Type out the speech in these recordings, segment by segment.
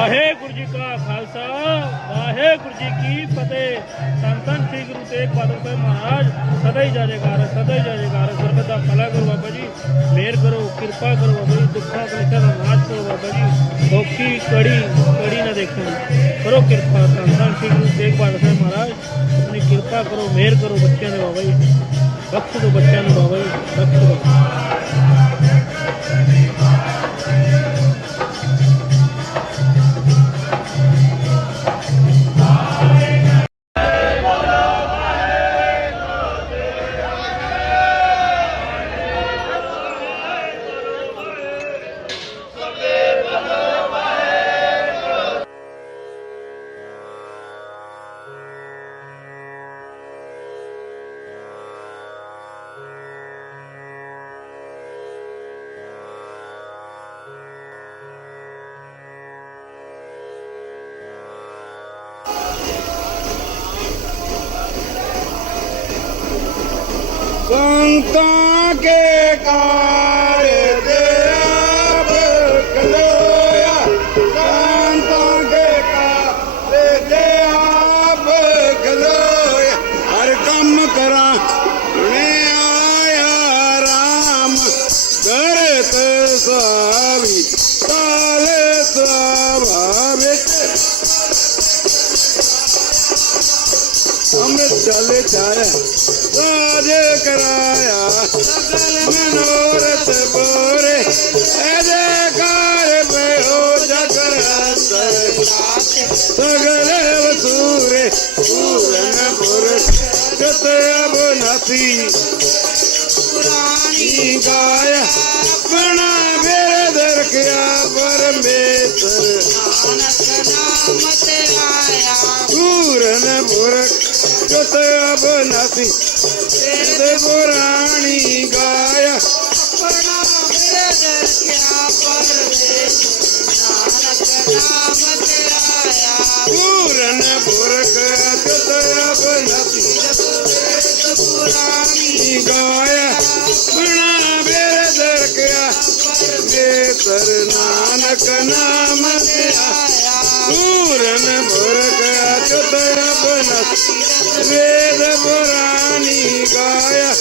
ਵਾਹਿਗੁਰੂ ਜੀ ਕਾ ਖਾਲਸਾ ਵਾਹਿਗੁਰੂ ਜੀ ਕੀ ਫਤਿਹ ਧੰਨ ਧੰਨ ਸ੍ਰੀ ਗੁਰੂ ਤੇਗ ਬਹਾਦਰ ਸਾਹਿਬ ਮਹਾਰਾਜ ਸਦਾ ਹੀ ਜਾਜੇਕਾਰ ਸਦਾ ਹੀ ਜਾਜੇਕਾਰ ਸਰਬਤ ਦਾ ਭਲਾ ਕਰੋ ਬਾਬਾ ਜੀ ਮਿਹਰ ਕਰੋ ਕਿਰਪਾ ਕਰੋ ਬਾਬਾ ਜੀ ਦੁੱਖਾਂ ਕਲੇਸ਼ਾਂ ਦਾ ਨਾਸ਼ ਕਰੋ ਬਾਬਾ ਜੀ ਔਖੀ ਕੜੀ ਕੜੀ ਨਾ ਦੇਖਣ ਕਰੋ ਕਿਰਪਾ ਧੰਨ ਧੰਨ ਸ੍ਰੀ ਗੁਰੂ ਤੇਗ ਬਹਾਦਰ ਸਾਹਿਬ ਮਹਾਰਾਜ ਆਪਣੀ ਕਿਰਪਾ ਕਰੋ ਮਿਹਰ ਕਰੋ ਬੱਚਿਆਂ ਦੇ ਬਾਬਾ ਜੀ ਬਖਸ਼ ਦਿਓ ਬੱਚਿਆਂ ਨੂੰ ਬਾਬਾ ਜੀ ਬਖਸ਼ ਦਿਓ चर राज कराया सकल मनोरथ बोरे। अधिकार हो जगर सगल सूरे पूरन पुरुष जत अब नथी पुरानी गाय। बना बेदर क्या परमेश्वर जगत अब नसी वेद पुराणी गाया। पूरन पुरख अद्भुत अब नसी पुराणी गाया प्रणाम वेद क्या। सर नानक नाम पूरन पुरख अद्भुत ਵੇਦ ਪੁਰਾਣੀ ਗਾਇਆ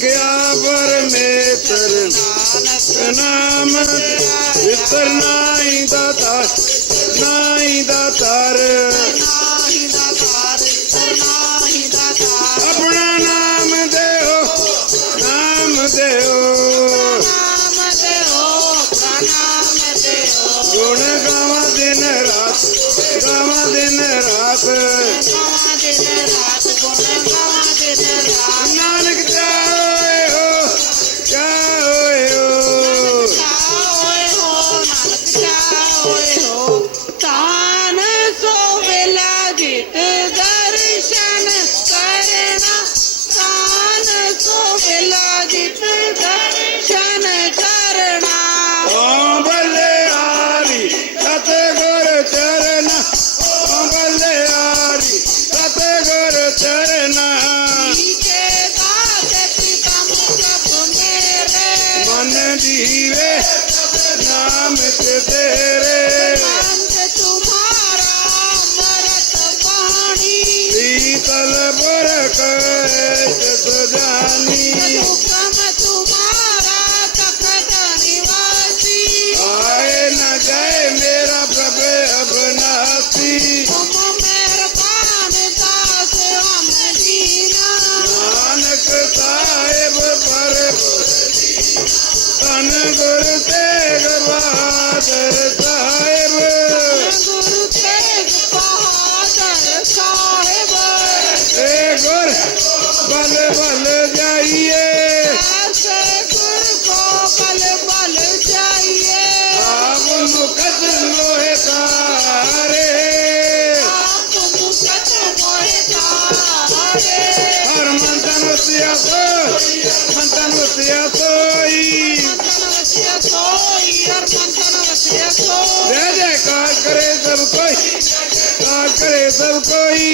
ਗਿਆ ਪਰਮੇਸ਼ਰ ਨਾਮ ਵਿਤਰ ਨਾਈ ਦਾਤਾ ਨਾਈ ਦਾਤਾਰ happen. सब कोई जयकार करे सब कोई।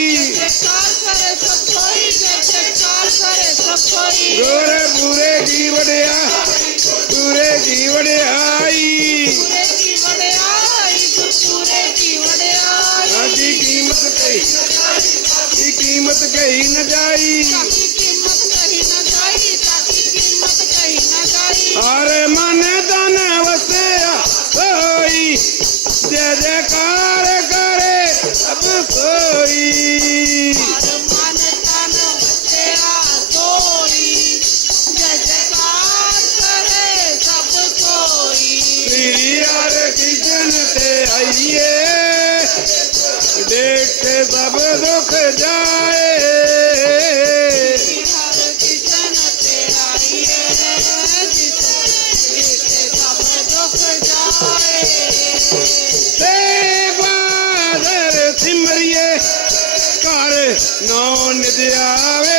गोरे पूरे पूरे जीवन आई पूरे जीवन आई। कीमत कही की कीमत कही न जाई कीमत कही न जाई। कीमत कही न जाई अरे मन ते आइए। देख के सब दुख जाए। सिमरिए कर नौ निध आवे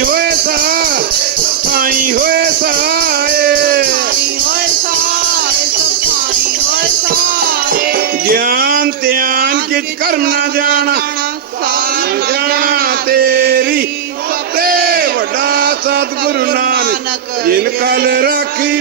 होए होए होए सारे सब साई होए सारे ज्ञान त्यान कित कर्म न जाना जाना तेरी ते वड्डा सतगुरु नानक। जिन कल राखी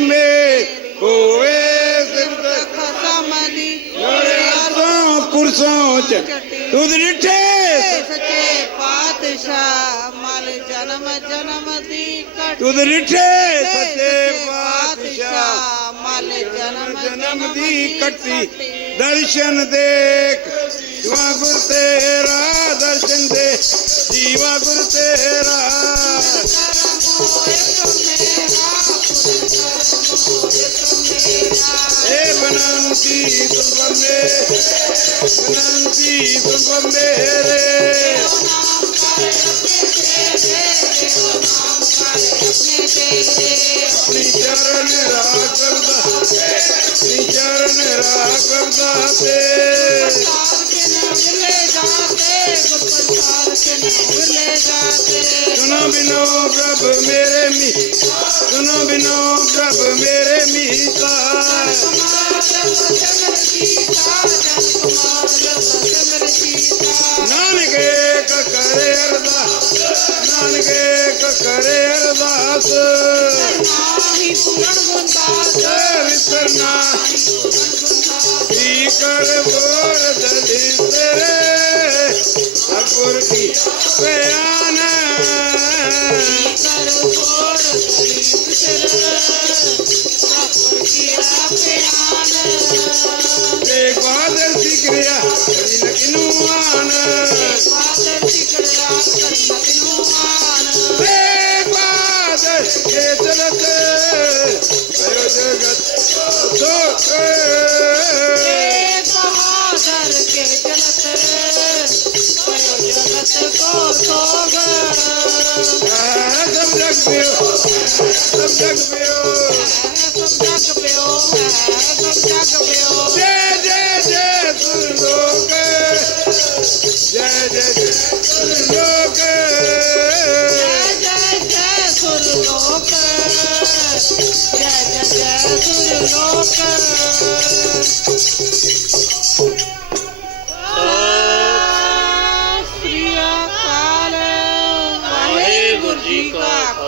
दी कट तुद पातशाह मल जन्म जन्म दी कट्टी दर्शन देख। जीवा गुर तेरा दर्शन दे। जीवा गुर तेरा। ए बनंती तुम बंदे बनंती तुम बंदे रे। ਸ੍ਰੀ ਚਰਨ ਰਾਗਵ ਦਾ ਸ੍ਰੀ ਚਰਨ ਰਾਗਵ ਦਾ ਤੇ ਸੁਨੋ ਬਿਨੋ ਪ੍ਰਭ ਮੇਰੇ ਮੀ ਸੁਨੋ ਬਿਨੋ ਪ੍ਰਭ ਮੇਰੇ ਮੀਤਾ कर बोल दलित अपुर की Jacksonville. I'm Jacksonville.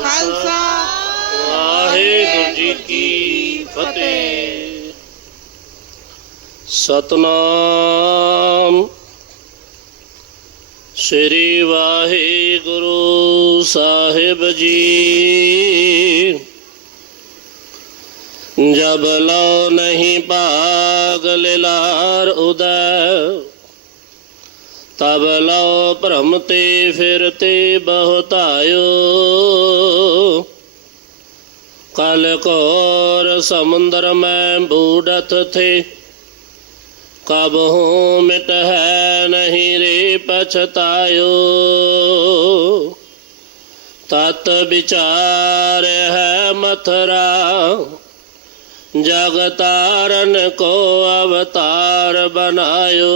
Khalsa, Waheguru ji ਕੀ ਫਤਿਹ। ਸਤਨਾਮ। ਸ੍ਰੀ ਵਾਹਿਗੁਰੂ ਸਾਹਿਬ ਜੀ। ਜਬ ਲੋ ਨਹੀਂ ਭਾਗ ਲਾਰ ਉਦੈ ਤਬ ਲਓ ਭ੍ਰਮ ਤੇ ਫਿਰ ਤੇ ਬਹੁਤਾਇਓ। ਕਲ ਕੋਰ ਸਮੁੰਦਰ ਮੈਂ ਬੂੜਤ ਥੇ। ਕਬ ਹੂੰ ਮਿਟ ਹੈ ਨਹੀਂ ਰੇ ਪਛਤਾਇਓ। ਤਤ ਵਿਚਾਰ ਹੈ ਮਥਰਾ। ਜਗਤਾਰਨ ਕੋ ਅਵਤਾਰ ਬਨਾਇਓ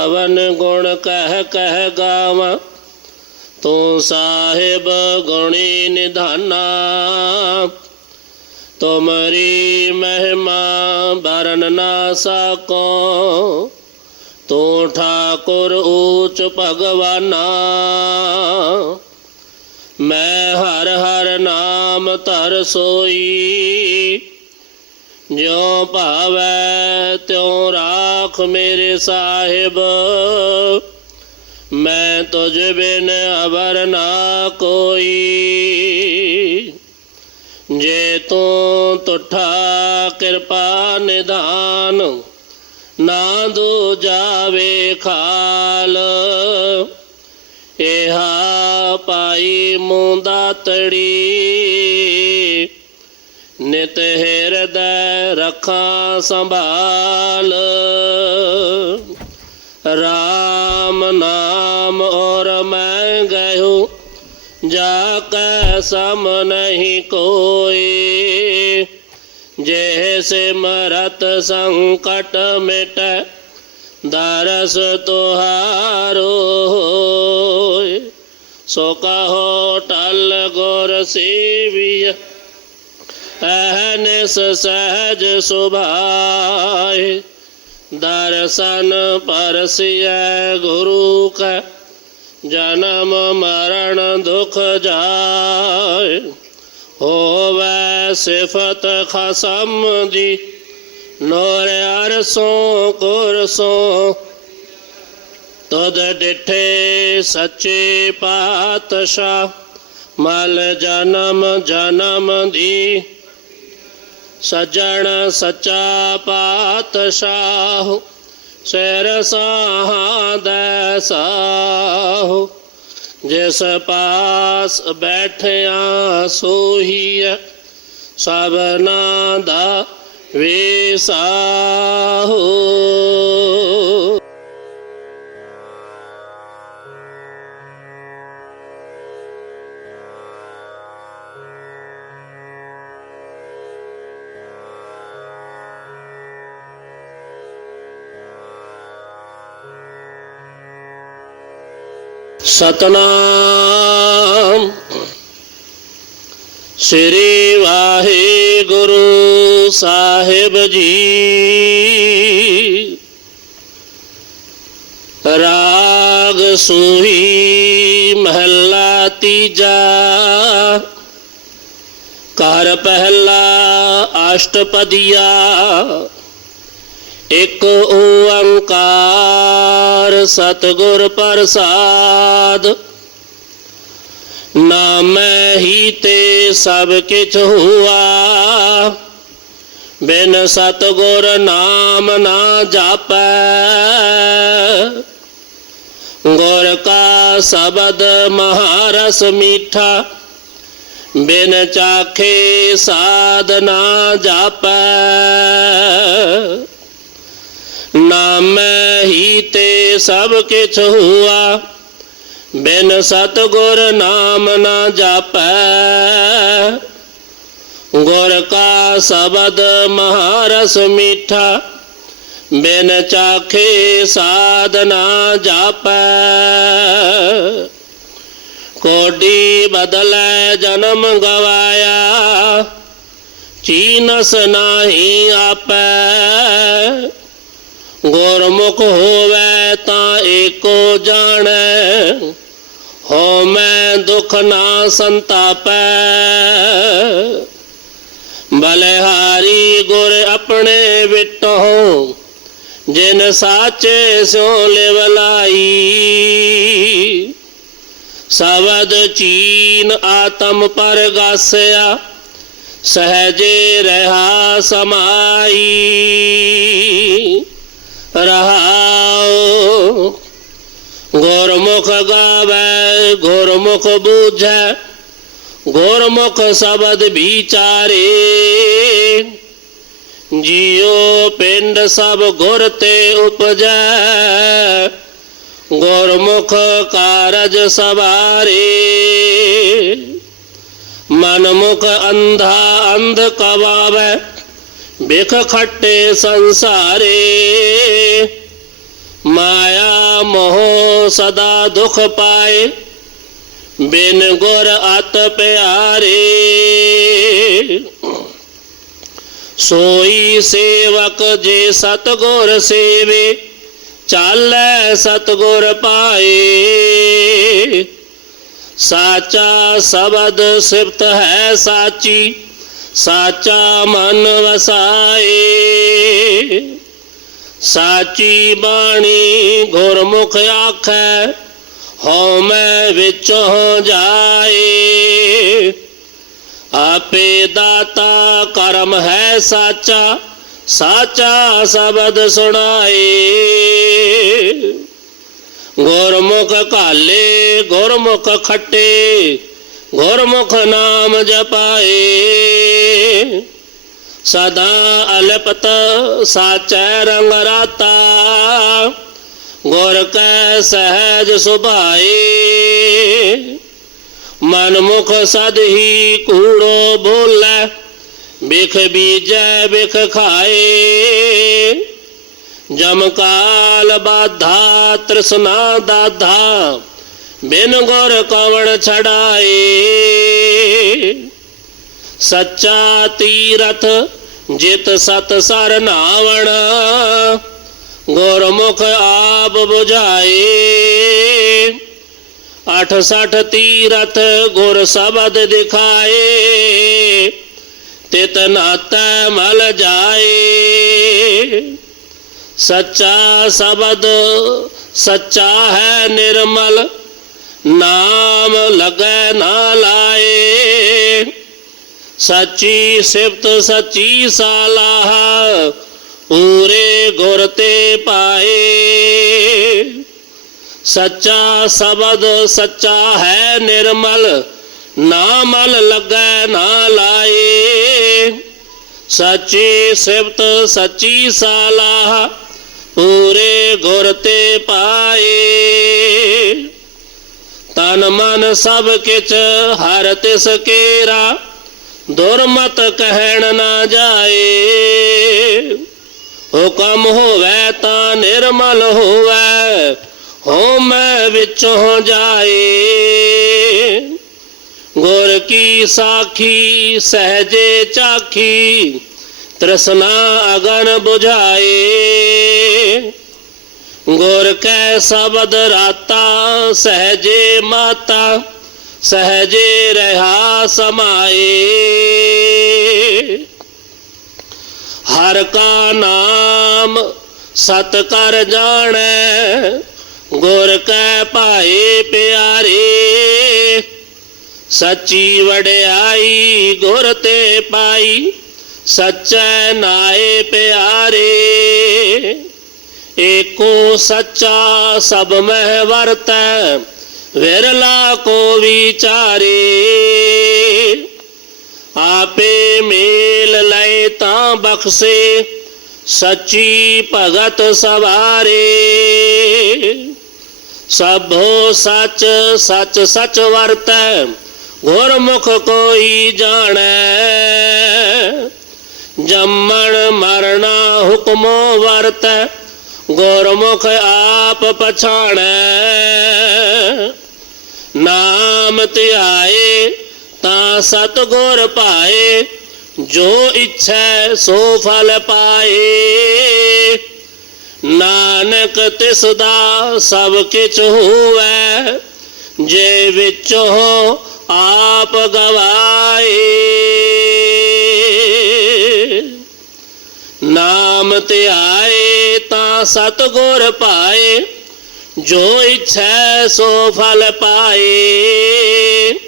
पावन गुण कह कह गाव। तू साहेब गुणी निधाना। तुमरी महिमा भरन ना सको तू ठाकुर ऊच भगवाना। मैं हर हर नाम तर सोई। ਜਿਉ ਭਾਵੈ ਤਿਉ ਰਾਖ ਮੇਰੇ ਸਾਹਿਬ। ਮੈਂ ਤੁਝ ਬਿਨ ਅਵਰ ਨਾ ਕੋਈ। ਜੇ ਤੂੰ ਤੁਠਾ ਕਿਰਪਾ ਨਿਧਾਨ, ਨਾ ਦੂ ਜਾਵੇ ਖਾਲ ਇਹਾ ਪਾਈ ਮੁੰਦਾ ਤੜੀ ਨਿਤ ਹਿਰਦੈ ਰੱਖਾਂ ਸੰਭਾਲ ਰਾਮ ਨਾਮ ਔਰ ਮੈਂ ਗਇਓ ਜਾ ਕੈ ਸਮ ਨਹੀਂ ਕੋਈ ਜੇ ਸਿਮਰਤ ਸੰਕਟ ਮਿਟੈ ਦਰਸ ਤੁਹਾਰੋ ਹੋਏ ਸੋ ਕਹੋ ਟਲ ਗੁਰ ਸੇਵੀਆ ਅਹਨਿਸ ਸਹਜ ਸੁਭਾਏ ਦਰਸ਼ਨ ਪਰਸਿਐ ਗੁਰੂ ਕੈ, ਜਨਮ ਮਰਨ ਦੁਖ ਜਾਏ ਹੋਵੇ ਸਿਫਤ ਖਸਮ ਦੀ ਨੋਰ ਅਰਸੋਂ ਕੁਰਸੋਂ ਤਦ ਡਿਠੇ ਸੱਚੇ ਪਾਤਸ਼ਾਹ, ਮਲ ਜਨਮ ਜਨਮ ਦੀ सजण सचा पात पातशाहु शेर साहु जिस पास बैठया सोहिय सबना दा वे साहु सतनाम। श्री वाहे गुरु साहेब जी। राग सोही महला तीजा। कर पहला अष्टपदिया। ਇਕ ਓੰਕਾਰ ਸਤਿਗੁਰ ਪ੍ਰਸਾਦ ਨਾਮੈ ਹੀ ਤੇ ਸਭ ਕਿਛ ਹੁਆ ਬਿਨ ਸਤਿਗੁਰ ਨਾਮ ਨਾ ਜਾਪੈ ਗੁਰ ਕਾ ਸ਼ਬਦ ਮਹਾਰਸ ਮੀਠਾ ਬਿਨ ਚਾਖੇ ਸਾਧ ਨਾ ਜਾਪੈ नाम ही ते सब किछ हुआ। बिन सतगुर नाम ना जाप। गुर का शबद महारस मीठा। बिन चाखे साधना जाप। कोडी बदल जन्म गवाया। चीनस नाही आप। ਗੁਰਮੁਖ ਹੋਵੇ ਤਾਂ ਏਕੋ ਜਾਣੈ ਹੋ ਮੈਂ ਦੁਖ ਨਾ ਸੰਤਾਪੈ। ਬਲਿਹਾਰੀ ਗੁਰ ਆਪਣੇ ਵਿਟੋ, ਜਿਨ ਸਾਚੇ ਸੋ ਲਿਵਲਾਈ ਸ਼ਬਦ ਚੀਨ ਆਤਮ ਪਰਗਾਸਿਆ ਸਹਜੇ ਰਹਾ ਸਮਾਈ। रहाओ। गोरमुख गावे, गोरमुख बूझे, गोरमुख शबद बिचारे जियो पिंड सब गुर ते उपज, गुरमुख कारज सवारे। मनमुख अंधा अंध कबावे बेख खट्टे संसारे। माया मोह सदा दुख पाए, बिन गुर अत प्यारे। सोई सेवक जे सतगुर सेवे चाल सतगुर पाए। साचा शब्द सिफत है साची ਸਾਚਾ ਮਨ ਵਸਾਏ। ਸਾਚੀ ਬਾਣੀ ਗੁਰਮੁਖ ਆਖੈ ਹਉ ਮੈਂ ਵਿੱਚੋਂ ਜਾਏ। ਆਪੇ ਦਾਤਾ ਕਰਮ ਹੈ ਸਾਚਾ ਸਾਚਾ ਸ਼ਬਦ ਸੁਣਾਏ। ਗੁਰਮੁਖ ਕਾਲੇ ਗੁਰਮੁਖ ਖੱਟੇ ਗੁਰਮੁਖ ਨਾਮ ਜਪਾਏ। ਸਦਾ ਅਲਪਤ ਸਾਚੈ ਰੰਗ ਰਾਤਾ। ਗੁਰ ਕੈ ਸਹਿਜ ਸੁਭਾਏ। ਮਨਮੁਖ ਸਦ ਹੀ ਕੂੜੋ ਬੋਲੇ। ਬਿਖ ਬੀਜੈ, ਬਿਖ ਖਾਏ। ਜਮ ਕਾਲ ਬਾਧਾ, ਤ੍ਰਿਸ਼ਨਾ ਦਾਧਾ। बिन गौर कवण छड़ाए। सच्चा तीरथ जित सत सर नावण, गुरमुख आप बुझाए। अठ सठ तीरथ गुर शबद दिखाए तितन मल जाए। सच्चा शबद, सच्चा है निर्मल ਨਾਮ ਲਗੈ ਨਾ ਲਾਏ। ਸੱਚੀ ਸਿਫਤ ਸੱਚੀ ਸਾਲਾਹ, ਪੂਰੇ ਗੁਰ ਤੇ ਪਾਏ। ਸੱਚਾ ਸ਼ਬਦ ਸੱਚਾ ਹੈ ਨਿਰਮਲ, ਨਾ ਮਲ ਲੱਗੈ ਨਾ ਲਾਏ। ਸੱਚੀ ਸਿਫਤ ਸੱਚੀ ਸਾਲਾਹ, ਪੂਰੇ ਗੁਰ ਤੇ ਪਾਏ। ਤਨ ਮਨ ਸਭ ਕਿਛ ਹਰ ਤਿਸ ਕੇਰਾ ਦੁਰਮਤ ਕਹਿਣ ਨਾ ਜਾਏ। ਹੁਕਮ ਹੋਵੇ ਤਾਂ ਨਿਰਮਲ ਹੋਵੇ, ਹੋ ਮੈਂ ਵਿੱਚੋਂ ਜਾਏ। ਗੁਰ ਕੀ ਸਾਖੀ, ਸਹਜੇ ਚਾਖੀ, ਤ੍ਰਿਸ਼ਨਾ ਅਗਨ 부ਝਾਏ गुर कै सबद राता, सहजे माता, सहजे रहा समाए हर का नाम सत कर जान गुर कै पाए प्यारे। सची वड़े आई गुर ते पाई, सच्चे नाए प्यारे। एको सच्चा सब मह वर्त, विरला को विचारे। आपे मेल लय ता बख्से सच्ची भगत सवारे। सभो सच सच सच वर्त, गुरमुख कोई जान। जमण मरना हुक्मो वर्त गौरमुख आप पछाण नाम त्याए ता सतगुर पाए। जो इच्छा सो फल पाए। नानक तिसदा सब किच हुए जे विच हो आप गवाए। नाम त्याए सतगुर पाए, जो इच्छा सो फल पाए।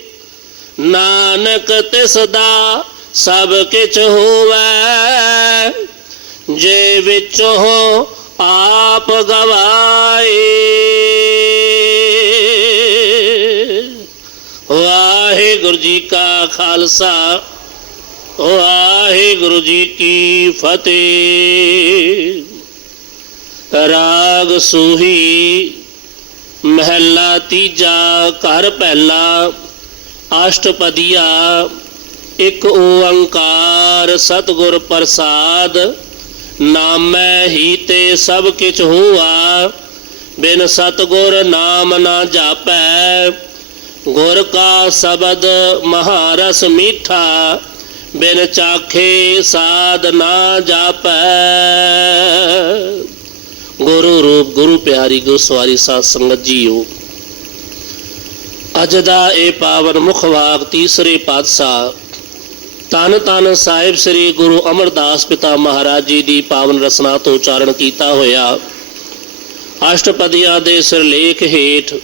नानक तिसदा सब किच जे विच हो आप गवाए। वाहिगुरु जी का खालसा वाहे गुरु जी की फतेह। ਰਾਗ ਸੂਹੀ ਮਹਿਲਾ ਤੀਜਾ, ਘਰ ਪਹਿਲਾ, ਅਸ਼ਟਪਦੀਆ, ਇੱਕ ਓੰਕਾਰ, ਸਤਿਗੁਰ ਪ੍ਰਸਾਦ, ਨਾਮੈ ਹੀ ਤੇ ਸਭ ਕਿਛ ਹੋਆ, ਬਿਨ ਸਤਿਗੁਰ ਨਾਮ ਨਾ ਜਾਪੈ, ਗੁਰ ਕਾ ਸ਼ਬਦ ਮਹਾਰਸ ਮੀਠਾ, ਬਿਨ ਚਾਖੇ ਸਾਧ ਨਾ ਜਾਪੈ। ਗੁਰੂ ਰੂਪ, ਗੁਰੂ ਪਿਆਰੀ, ਗੁਰਸਵਾਰੀ ਸਾਧ ਸੰਗਤ ਜੀਓ। ਅੱਜ ਦਾ ਇਹ ਪਾਵਨ ਮੁਖ ਵਾਕ ਤੀਸਰੇ ਪਾਤਸ਼ਾਹ ਤਨ ਤਨ ਸਾਹਿਬ ਸ੍ਰੀ ਗੁਰੂ ਅਮਰਦਾਸ ਪਿਤਾ ਮਹਾਰਾਜ ਜੀ ਦੀ ਪਾਵਨ ਰਸਨਾ ਤੋਂ ਉਚਾਰਨ ਕੀਤਾ ਹੋਇਆ। ਅਸ਼ਟਪਦੀਆਂ ਦੇ ਸਿਰਲੇਖ ਹੇਠ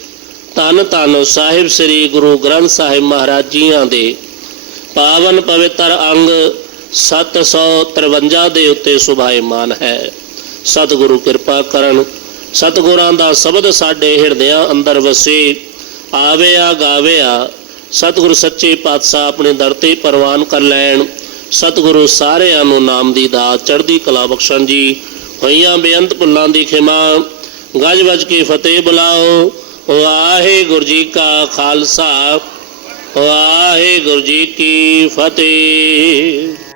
ਤਨ ਤਨ ਸਾਹਿਬ ਸ੍ਰੀ ਗੁਰੂ ਗ੍ਰੰਥ ਸਾਹਿਬ ਮਹਾਰਾਜ ਜੀਆਂ ਦੇ ਪਾਵਨ ਪਵਿੱਤਰ ਅੰਗ 753 ਦੇ ਉੱਤੇ ਸੁਭਾਇਮਾਨ ਹੈ। ਸਤਿਗੁਰੂ ਕਿਰਪਾ ਕਰਨ। ਸਤਿਗੁਰਾਂ ਦਾ ਸ਼ਬਦ ਸਾਡੇ ਹਿਰਦਿਆਂ ਅੰਦਰ ਵਸੇ। ਆਵਿਆ, ਗਾਵਿਆ, ਸਤਿਗੁਰੂ ਸੱਚੇ ਪਾਤਸ਼ਾਹ ਆਪਣੇ ਦਰ ਤੇ ਪ੍ਰਵਾਨ ਕਰ ਲੈਣ। ਸਤਿਗੁਰੂ ਸਾਰਿਆਂ ਨੂੰ ਨਾਮ ਦੀ ਦਾਤ, ਚੜ੍ਹਦੀ ਕਲਾ ਬਖਸ਼ਣ ਜੀ। ਹੋਈਆਂ ਬੇਅੰਤ ਭੁੱਲਾਂ ਦੀ ਖਿਮਾ, ਗੱਜ ਵੱਜ ਕੇ ਫਤਿਹ ਬੁਲਾਓ। ਵਾਹਿਗੁਰੂ ਜੀ ਕਾ ਖਾਲਸਾ, ਵਾਹਿਗੁਰੂ ਜੀ ਕੀ ਫਤਿਹ।